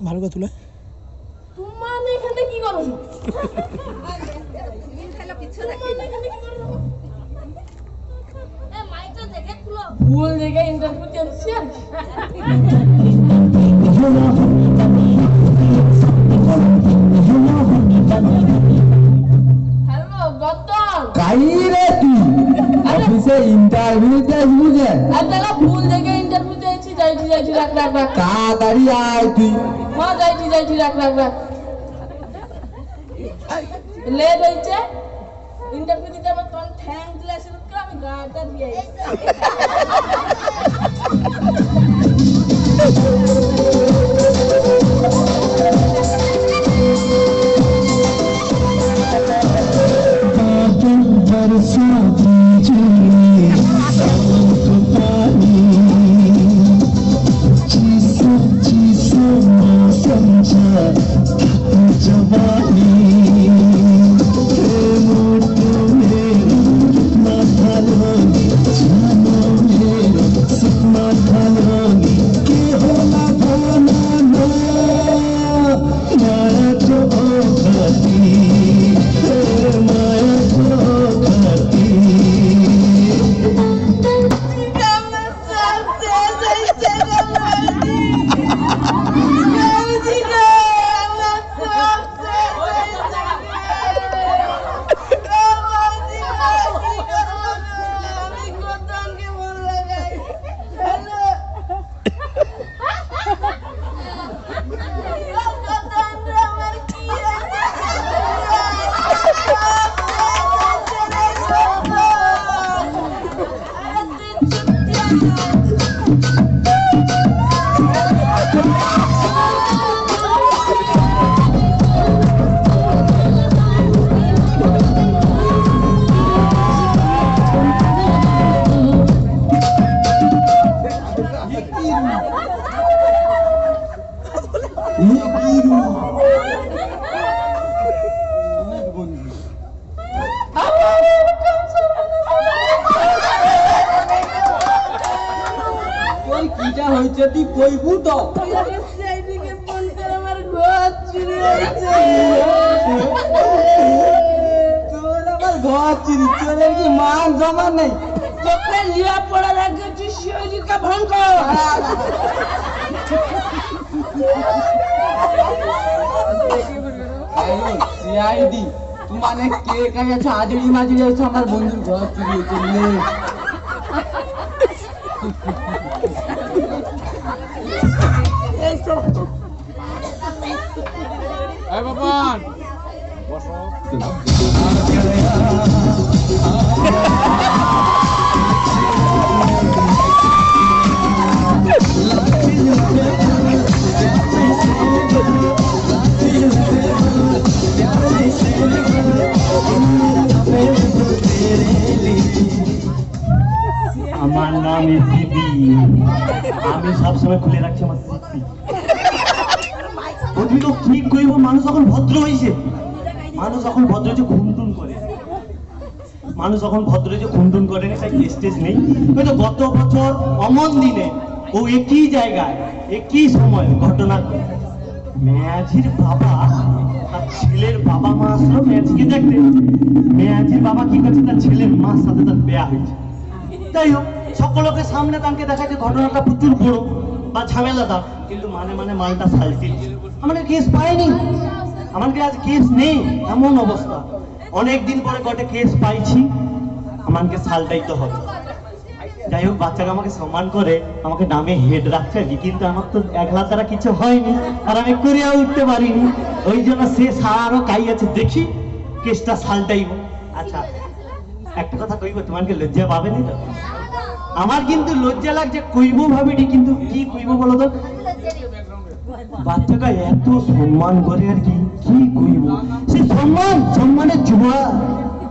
ভালো করে তুলে। ভুল জায়গায় ইন্টারভিউ চলছে। কাইরে তুই? অফিসে ইন্টারভিউতে আসবি যে আর ভুল জায়গায় ইন্টারভিউ দিয়েছি যাইছি যাইছি রাখ রাখ রাখ তাড়াতাড়ি আয় তুই মা যাইছি যাইছি রাখ রাখ রাখ লেট হয়েছে ইন্টারভিউ দিতে আমার তখন ঠ্যাং দিলে আসলে তো আমি Oh, কিটা হইছে তুই কইবু তো সেইদিকে ফোন করে আমার ঘর চুরি হয়েছে তোর আবার ঘর চিনি তোর কি মান জমা নেই তোকে লিয়া পড়া রাখেছি শিওরিকা ভঙ্কর সিআইডি মানে কে কাছে আছে আমার বন্ধুর ঘর চুরি হয়েছে লে আমার নাম দিদি আমি সবসময় খুলে রাখছি আমার ভদ্র হইছে মানুষ যখন ভদ্র হয়েছে খুনটুন করে, মানুষ যখন ভদ্র হয়েছে খুনটুন করে না তাই স্টেজ নেই? হয়তো গত বছর অমন দিনে ও একই জায়গায়, একই সময় ঘটনা ঘটে। মেয়াজির বাবা, তার ছেলের বাবা মা আসলো মেয়াজিকে দেখতে। মেয়াজির বাবা কি করছে? তার ছেলের মার সাথে তার বেয়া হয়েছে। যাই হোক, সকলকে সামনে তাকে দেখাচ্ছে ঘটনাটা প্রচুর বড় বা ঝামেলাদার, কিন্তু মানে মানে মালটা সালছিল আমাদের কেস পাইনি আমাকে আজ কেস নেই, এমন অবস্থা। অনেক দিন পরে কটে কেস পাইছি, আমাকে সালটাই তো হবে। যাই হোক, বাচ্চারা আমাকে সম্মান করে, আমাকে নামে হেড রাখছে, কিন্তু আমার তো একলা তারা কিছু হয়নি, আর আমি করিয়া উঠতে পারিনি। ওই জন্য সে সারও কাই আছে, দেখি কেসটা সালটাই আচ্ছা একটা কথা কইব তোমাকে লজ্জা পাবেনি তো? আমার কিন্তু লজ্জা লাগছে, কইব ভাবিনি, কিন্তু কি কইব বলো তো? বাচ্চাটা এত সম্মান করে আর কি কি কইব? সে সম্মান, সম্মানের জোয়া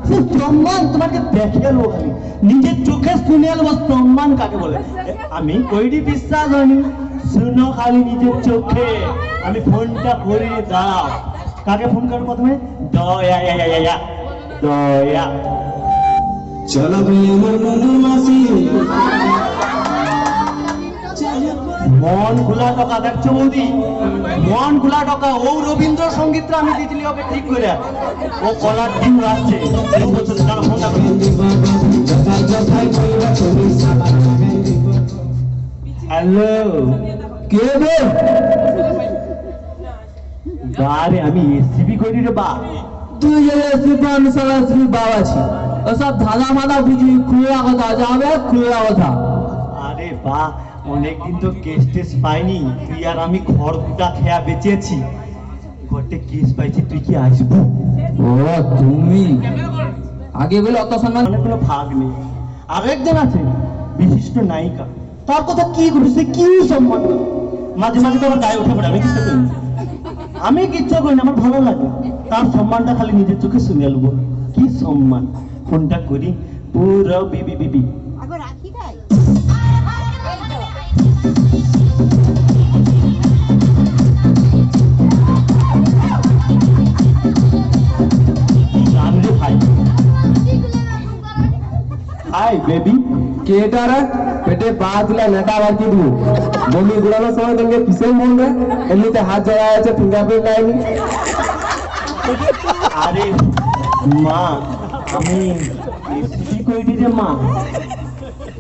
সে সম্মান তোমাকে দেখে এলো খালি। নিজের চোখে শুনে এলো সম্মান কাকে বলে? আমি কইডি বিশ্বাস হয়নি। শুনো খালি নিজের চোখে। আমি ফোনটা করে দাও। কাকে ফোন করো প্রথমে? দয়া। দয়া। চলো আমার মধু মাসি। মন খোলা টকা দেখছ বৌদি মন খোলা টকা। ও রবীন্দ্র রবীন্দ্রসঙ্গীতটা আমি দিয়েছিলি ওকে ঠিক করে। ও কলার ডিম রাখছে। হ্যালো কে রে? বারে আমি এসিবি করি রে বা। তুই যে এসপি আমি সারা এসপি বাবা আছি। ওসব ধাঁধা মাথা বুঝি খুঁড়া কথা যাবে খুঁড়া কথা। আরে বা অনেকদিন তো কেস টেস পাইনি তুই আর আমি খড় খেয়া বেঁচেছি। ঘরতে কেস পাইছি তুই কি আসব? ও তুমি? আগে বলে অত সম্মান মানে কোনো ভাগ নেই। আর একজন আছে বিশিষ্ট নায়িকা। তার কথা কি ঘুরছে কি সম্মান মাঝে মাঝে তো আমার গায়ে উঠে পড়ে আমি কিছু করি আমি কিচ্ছু করি না আমার ভালো লাগে। তার সম্মানটা খালি নিজের চোখে শুনে নেব। কি সম্মান? ফোনটা করি। পুরো বিবি বিবি হাই বেবি কে এটা রে? পেটে পা দিলে নেটা বার কি দিব? বমি গুড়ানোর সময় তোমাকে কিসের মন রে? এমনিতে হাত জড়া আছে ফিঙ্গারপ্রিন্ট আরে মা আমি এসপি কইটি রে মা।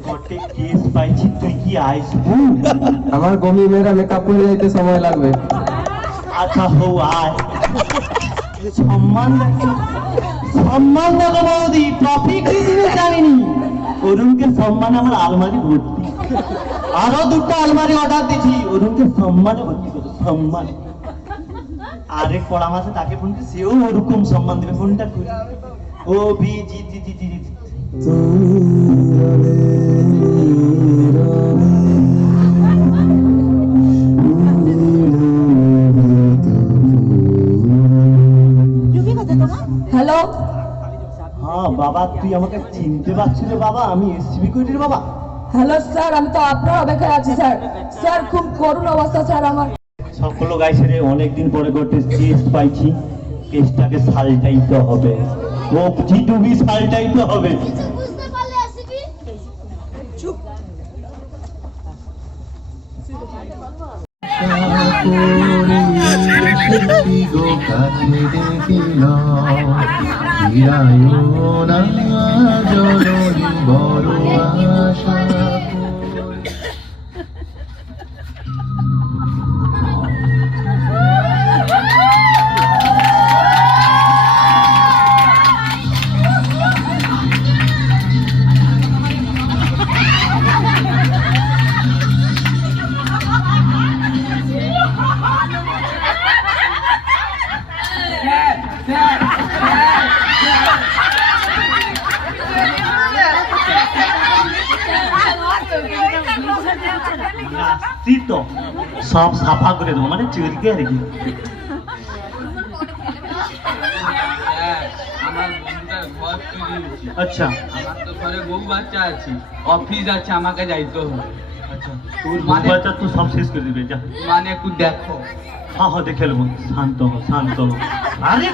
কোর্টে কেস পাইছি তুই কি আইসবু আমার গমি মেয়েরা মেকআপ করে যাইতে সময় লাগবে। আচ্ছা হো আয়। সম্মান দেখো সম্মান দেখো বৌদি, টপিক দিদিও জানিনি। অরুণকে সম্মান আমার আলমারি ভর্তি। আরও দুটো আলমারি অর্ডার দিছি, অরুণকে সম্মানে ভর্তি করো, সম্মান। আরেক পড়া মাসে তাকে ফোন সেও ওরকম সম্মান দেবে, ফোনটা করি। ও, বি, জি জি জি জি জি। হ্যালো হ্যাঁ বাবা তুই আমাকে চিনতে পারছিস রে বাবা আমি এসবি কইটির বাবা। হ্যালো স্যার আমি তো আপনার অপেক্ষায় আছি স্যার। স্যার খুব করুণ অবস্থা স্যার আমার। সকল গাইছে রে অনেকদিন পরে করতে কেস পাইছি। কেসটাকে সালটাইতে হবে। ও জিটুবি সালটাইতে হবে। বুঝতে পারলে আসিবি বড় আশা আসছি তো সব সাফা করে দেবো মানে চুলকে আর কি। আচ্ছা আমার তো ঘরে বউ বাচ্চা আছে অফিস আছে আমাকে যাইতে হবে আচ্ছা তোর বাচ্চা তো সব শেষ করে দিবে যা মানে একটু দেখো হ্যাঁ হ্যাঁ দেখে নেব শান্ত হ শান্ত হ আরে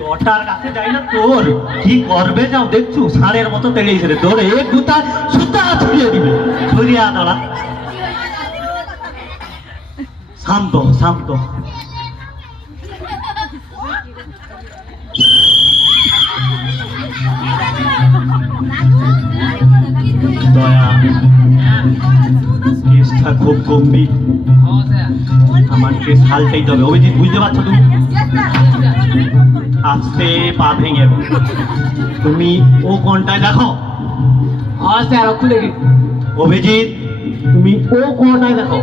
লটার কাছে যাই না তোর কি করবে যাও দেখছু ষাঁড়ের মতো তেড়িয়েছে রে তোর গুতা সুতা ছড়িয়ে দিবে ছড়িয়ে আনারা শান্ত শান্ত। দয়া কেসটা খুব গম্ভীর। আমার কেস হালটাই হবে। অভিজিৎ বুঝতে পারছ তুমি? আস্তে পা ভেঙে তুমি ও কোনটায় দেখো? হ্যাঁ স্যার অভিজিৎ তুমি ও কোনটায় দেখো?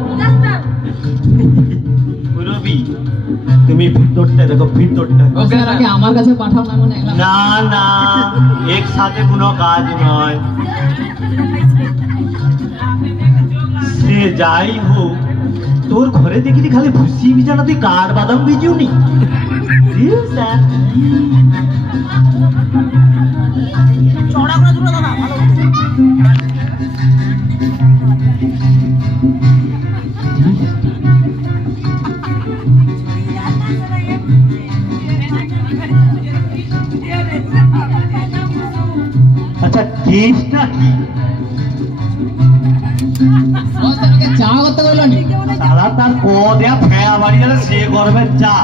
রবি তুমি ভিতরটা দেখো ভিতরটা। ওকে আগে আমার কাছে পাঠাও না মনে না না একসাথে কোনো কাজ নয়। সে যাই হোক তোর ঘরে দেখি খালি ভুসি বিছানা তুই কাঠ বাদাম বিজিও নি আচ্ছা কেসটা কি? চা করতে বলল সারা তার ক দেয়া ফেয়া বাড়ি গেলে সে করবে চা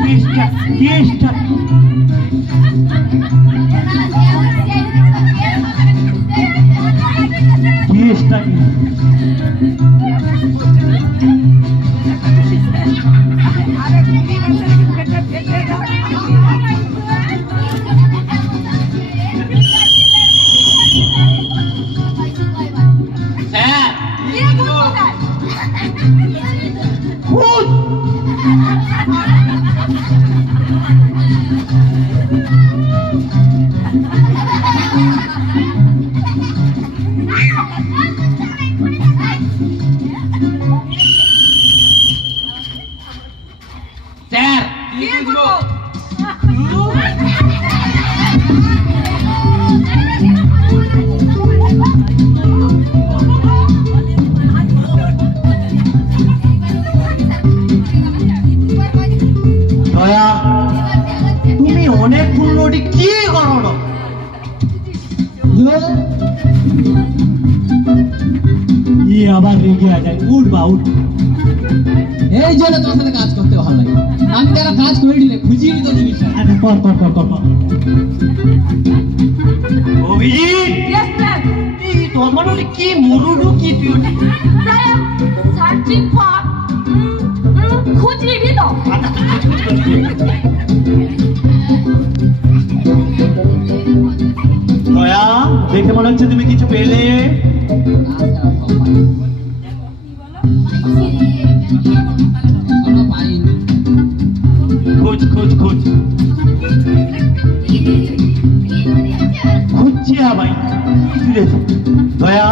কেসটা কেসটা কাজ করে দিলে খুঁজিয়ে আচ্ছা কর কর কর কর কর। অভিজিৎ! Yes, sir. এই তোর মানে কি মরুডু কি তুই? খুঁজলি দয়া দেখে মনে হচ্ছে তুমি কিছু পেলে। পাইনি খোঁজ খোঁজ খোঁজ। খুঁজছি ভাই রেখে দয়া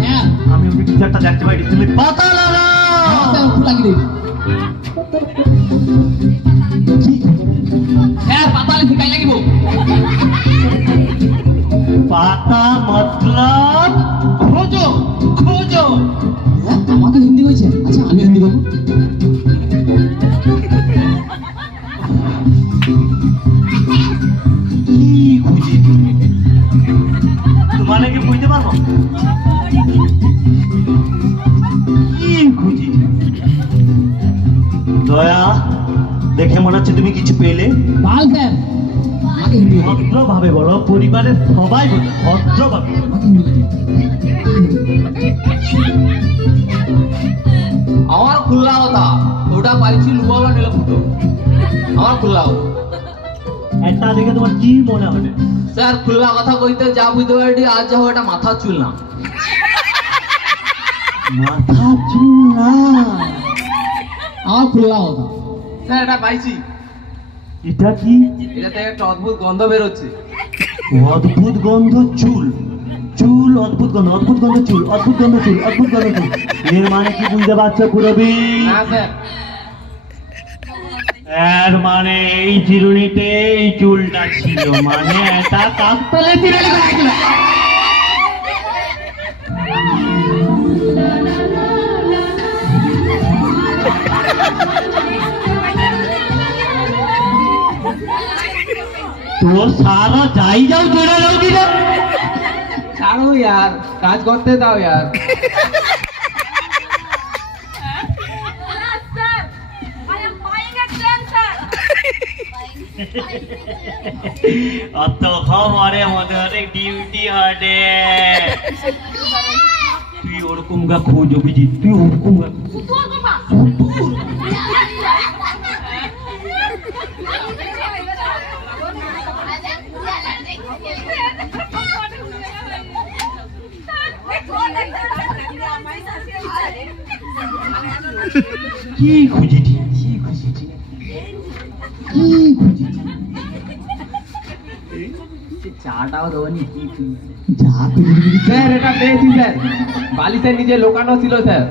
হ্যাঁ। আমি কিছু একটা দেখতে পাই তুমি পাতা ফিকাই লাগিব। পাতা মতলব? খোঁজো খোঁজো। হ্যাঁ, আমাকে হিন্দি বলছে। আচ্ছা আমি হিন্দি বলব। ভদ্রভাবে বলো পরিবারের সবাই বলো ভদ্রভাবে। আমার খোলা কথা ওটা পাইছি লুবালা নিলে ফুটো। আমার খোলা কথা। একটা দেখে তোমার কি মনে হবে? স্যার খোলা কথা কইতে যা বুঝতে পারি আজ যাব এটা মাথা চুল না। মাথা চুল না। আমার খুললা কথা। স্যার এটা পাইছি। এটা কি? এটা থেকে একটা অদ্ভুত গন্ধ বেরোচ্ছে। অদ্ভুত গন্ধ চুল। চুল অদ্ভুত গন্ধ অদ্ভুত গন্ধ চুল অদ্ভুত গন্ধ চুল অদ্ভুত গন্ধ চুল। এর মানে কি বুঝতে পারছ পুরবি? এর মানে এই চিরুনিতে এই চুলটা ছিল। মানে এটা কাকতলে চিরুনি করেছিল তো সারা যাই যাও চলে যাও কি না ছাড়ো यार কাজ করতে দাও यार Sir, I am buying a train, sir. অত খবরে মধ্যে ডিউটি হাটে তুই ওরকম গা খোঁজ অভিজিৎ তুই ওরকম গা কি খুঁজিটি কি খুঁজিটি কি খুঁজিটি চাটাও দেবনি কি যা স্যার এটা পেয়েছি স্যার। বালিশের নিচে লোকানো ছিল স্যার।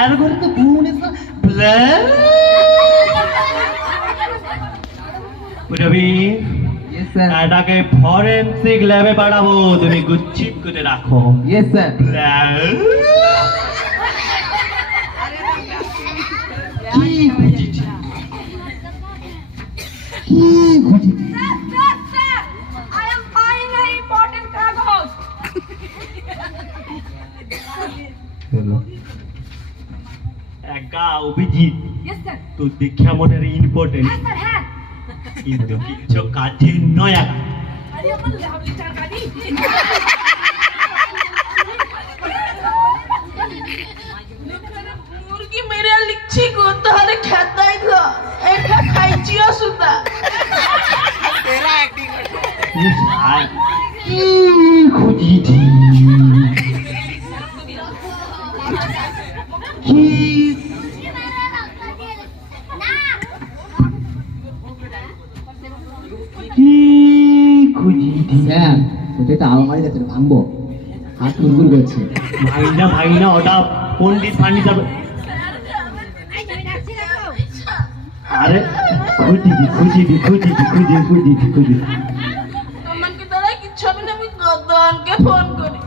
এর ঘরে তো ঘুমনে রবি। এটাকে ফরেন্সিক ল্যাবে পাঠাবো তুমি গুচ্ছিত করে রাখো। ইয়েস স্যার কি খুঁজেছি কি খুঁজেছি একা অভিজিৎ তো দীক্ষা মোটের ইম্পর্টেন্ট কিন্তু কিছু কাজে নয়। মুরগি মেরে লিখছি গো তাহলে খেতাই গো। এটা থামবো? হাত ফুরফুর করছে ভাই না ভাই না ওটা পন্ডিত ফান্ডিত আরে খুঁজি দি খুঁজি দি খুঁজি দি খুঁজি খুঁজি দি খুঁজি হবে ফোন করি।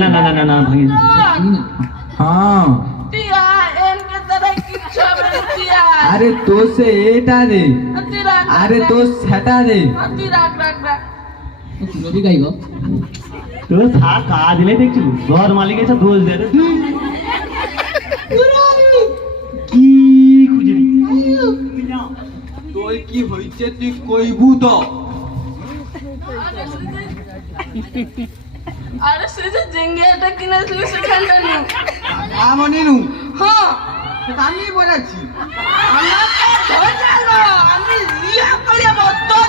না হ্যাঁ। আরে তো সে এটা রে। আরে তো সেটা রে। রবি গাই গো তো থা কাজ নেই দেখছি। ঘর মালিক এসে দোষ দে রে। কি খুঁজে তোর কি হইছে তুই কইবু তো আরে সে যে জেঙ্গিয়াটা কিনেছিলি সেখানটা নু? হ্যাঁ। আমি বলেছি। আমার তো হয়ে আমি ইয়া করে তোর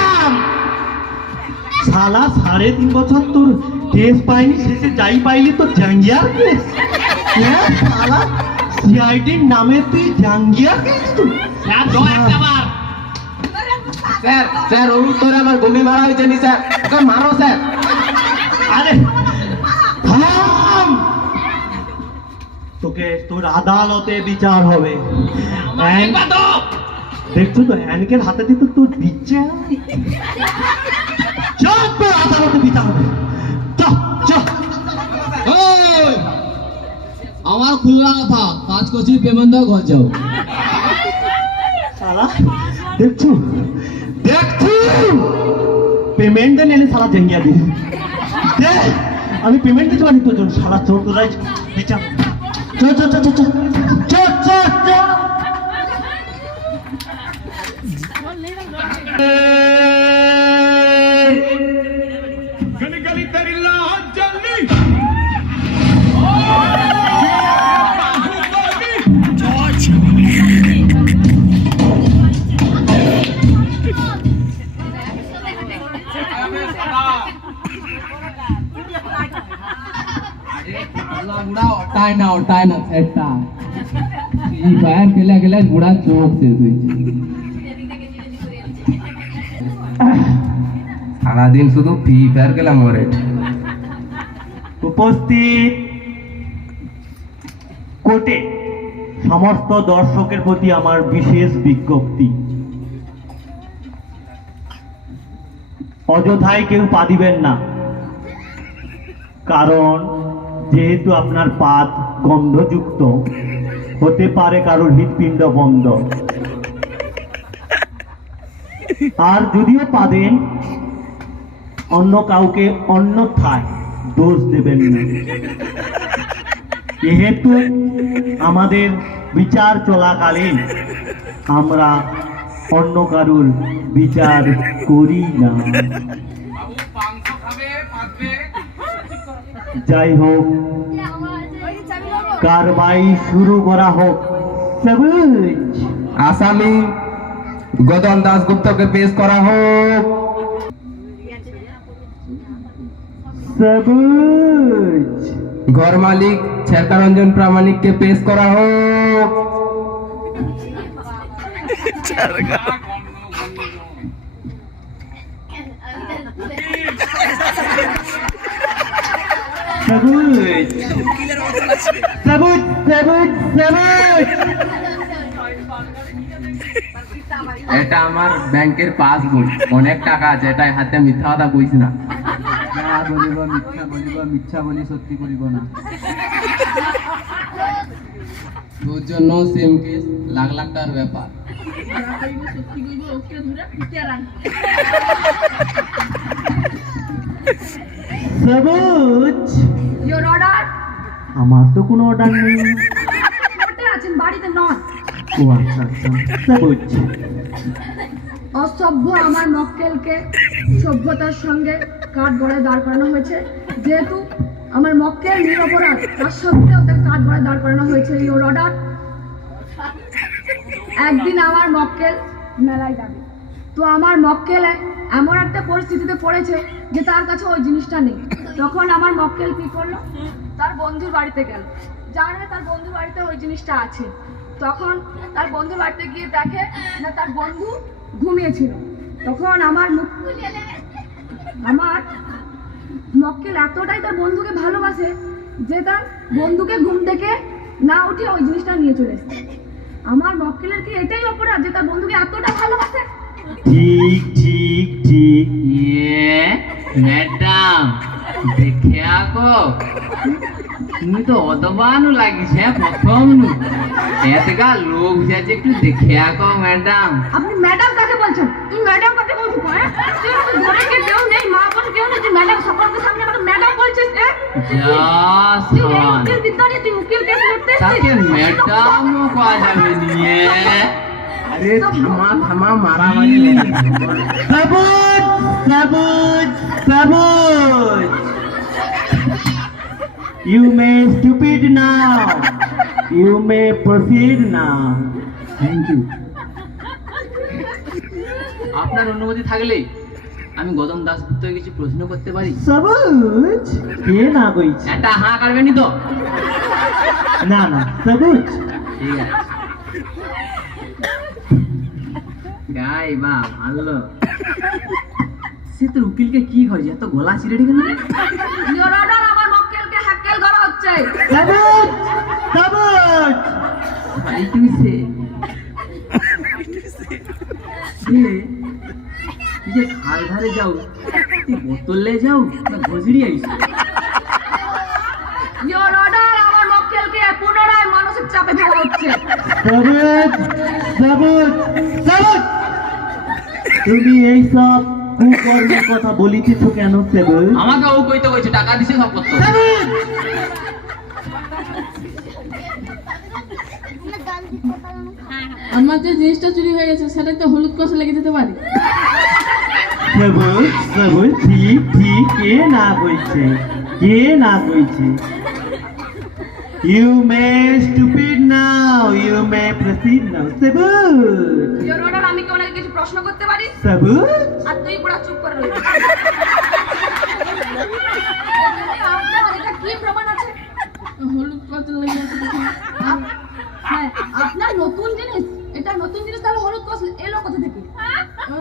শালা সাড়ে তিন বছর তোর কেস পাইনি শেষে যাই পাইলি তো জাঙ্গিয়ার কেস হ্যাঁ শালা সিআইডির নামে তুই জাঙ্গিয়ার কেস তুই? স্যার দো একটা বার। স্যার স্যার ও তোরে আমার গুলি মারা হয়েছে নি স্যার? ওকে মারো স্যার? আরে থাম! তোকে তোর আদালতে বিচার হবে। দেখছ তো হ্যানকের হাতে দিতে তোর দিচ্ছে যোগ্য আদালতে দিতে হবে। আমার খুলনা কথা কাজ করছি পেমেন্ট দাও ঘর যাও। সালা দেখছু? দেখছু? পেমেন্ট নেলে সালা জেঙ্গিয়া দি আমি পেমেন্ট দিতে পারি তোর জন্য। সালা চোর তোরাই বেচা চোর চোর চোর চোর চোর চোর চ না ওটাই না সেটটা এই ফায়ার খেলে খেলে বুড়া চোখ শেষ হয়েছে সারাদিন শুধু ফ্রি ফায়ার গেলাম ওরে উপস্থিত কোর্টে সমস্ত দর্শকের প্রতি আমার বিশেষ বিজ্ঞপ্তি। অযথায় কেউ পা দিবেন না। কারণ যেহেতু আপনার পাত গন্ধযুক্ত, হতে পারে কারোর হৃৎপিণ্ড বন্ধ। আর যদিও পা দেন অন্য কাউকে অন্য অন্যথায় দোষ দেবেন না। যেহেতু আমাদের বিচার চলাকালীন আমরা অন্য কারুর বিচার করি না। যাই হোক কারবাই শুরু করা হোক। আসামি গদন দাসগুপ্তকে পেশ করা হোক। ঘর মালিক ছেকারঞ্জন প্রামাণিককে পেশ করা হোক। সবুজ সবুজ সবুজ সবুজ এটা আমার ব্যাংকের পাসবই অনেক টাকা আছে এটাই হাতে মিথ্যা কথা কইস না। বলিব মিথ্যা বলিব মিথ্যা বলি সত্যি করিব না তোর জন্য সেম কেস লাখ লাখ টাকার ব্যাপার। সবুজ। ইওর অর্ডার আমার তো কোনো অর্ডার নেই। কোর্টে আছেন বাড়িতে নন ও আচ্ছা আচ্ছা। সবুজ। অসভ্য আমার মক্কেলকে সভ্যতার সঙ্গে কাঠ গড়ায় দাঁড় করানো হয়েছে। যেহেতু আমার মক্কেল নিরপরাধ তার সত্ত্বেও তাকে কাঠ গড়ায় দাঁড় করানো হয়েছে। ইওর অর্ডার একদিন আমার মক্কেল মেলায় যাবে। তো আমার মক্কেল এমন একটা পরিস্থিতিতে পড়েছে যে তার কাছে ওই জিনিসটা নেই। তখন আমার মক্কেল কি করল? তার বন্ধুর বাড়িতে গেল। জানে তার বন্ধুর বাড়িতে ওই জিনিসটা আছে। তখন তার বন্ধুর বাড়িতে গিয়ে দেখে না তার বন্ধু ঘুমিয়েছিল। তখন আমার আমার মক্কেল এতটাই তার বন্ধুকে ভালোবাসে যে তার বন্ধুকে ঘুম থেকে না উঠে ওই জিনিসটা নিয়ে চলে এসেছে। আমার মক্কেলের কি এটাই অপরাধ যে তার বন্ধুকে এতটা ভালোবাসে? ঠিক ঠিক ঠিক। ইয়ে ম্যাডাম দেখে আকো। তুমি তো অদবানু লাগিছে হ্যাঁ, প্রথম নু এতগা লোক যাচ্ছে একটু দেখে আকো ম্যাডাম। আপনি ম্যাডাম কাকে বলছেন? তুমি ম্যাডাম কাকে বলছো? হ্যাঁ? ঘরে কে কেউ নেই মা বোন কেউ নেই তুই ম্যাডাম সকলকে সামনে আমাকে ম্যাডাম বলছিস হ্যাঁ? তুই উকিল বিদ্যা নিয়ে তুই উকিল কেস লড়তে তাকে ম্যাডামও পাওয়া যাবে নিয়ে আরে থামা থামা মারামারি সবুজ সবুজ সবুজ You may stupid now. You may proceed now. Thank you আপনার অনুমতি থাকলে আমি গৌতম দাসগুপ্ত কিছু প্রশ্ন করতে পারি। সবুজ কে না কইছে? একটা হাঁ কাটবেনি তো। না না সবুজ ঠিক আছে। গাই বা ভালো। সে তোর উকিলকে কি হয়েছে এত গলা চিরে গেল ইওর অর্ডার আমার মক্কেলকে হ্যাকেল করা হচ্ছে। সবুজ সবুজ ভাই তুমি সে? যে খাল ধারে যাও তুই বোতলে যাও না গজরি আইস? ইওর অর্ডার আমার মক্কেলকে পুনরায় মানসিক চাপে ফেলা হচ্ছে। সবুজ সবুজ তুমি এই সব কুকর্মের কথা বলিতেছ কেন সবুজ আমাকে ও কইতে কইছে টাকা দিছে সব করতে আমার যে জিনিসটা চুরি হয়ে গেছে সেটা তো হলুদ কষে লেগে যেতে পারে। ঠিক ঠিক কে না কইছে? কে না কইছে? You may stupid now you may proceed now সবুজ ইওর অর্ডার আমি কি ওনাকে কিছু প্রশ্ন করতে পারি? সবুজ আর তুই পুরা চুপ করে রইলি। আপনার এটা কি প্রমাণ আছে? হলুদ কষে লেগে আছে হ্যাঁ আপনার নতুন জিনিস এটা নতুন জিনিস তাহলে হলুদ কষ এলো কোথা থেকে?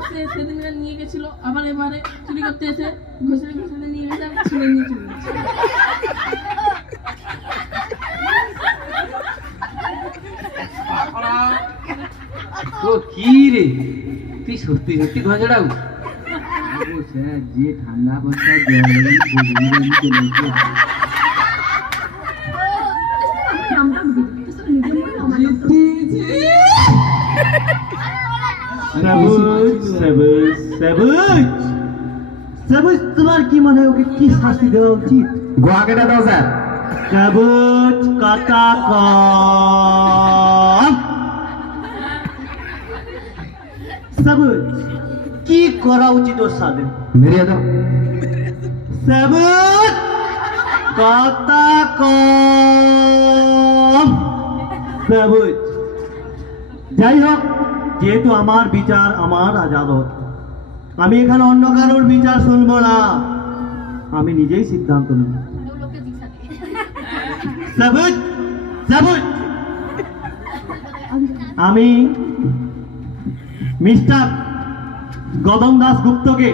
সে সেদিন নিয়ে গেছিল আবার এবারে চুরি করতে এসে ঘষে ঘষে নিয়ে গেছে ছিঁড়ে নিয়ে চলে কি রে তুই সত্যি সত্যি ঘর স্যার যে ঠান্ডা মনে তোমার কি মনে হয় ওকে কি শাস্তি দেওয়া উচিত? গোয়া কেটে দাও স্যার। সবুজ কথা সবুজ কি করা উচিত ওর সাথে? মেরিয়ে দাও সবুজ কথা কম। সবুজ যাই হোক যেহেতু আমার বিচার আমার আদালত আমি এখানে অন্য কারোর বিচার শুনব না। আমি নিজেই সিদ্ধান্ত নেব। আমি মিস্টার গদম দাস গুপ্তকে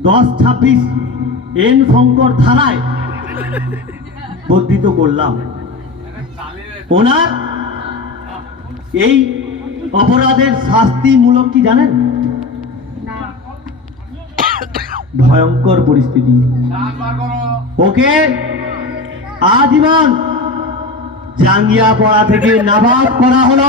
দশ ছাব্বিশ এন শঙ্কর ধারায় বর্ধিত করলাম। ওনার এই অপরাধের শাস্তিমূলক কি জানেন? ভয়ঙ্কর পরিস্থিতি। ওকে? আজীবন জাঙ্গিয়া পড়া থেকে নাবাদ করা হলো।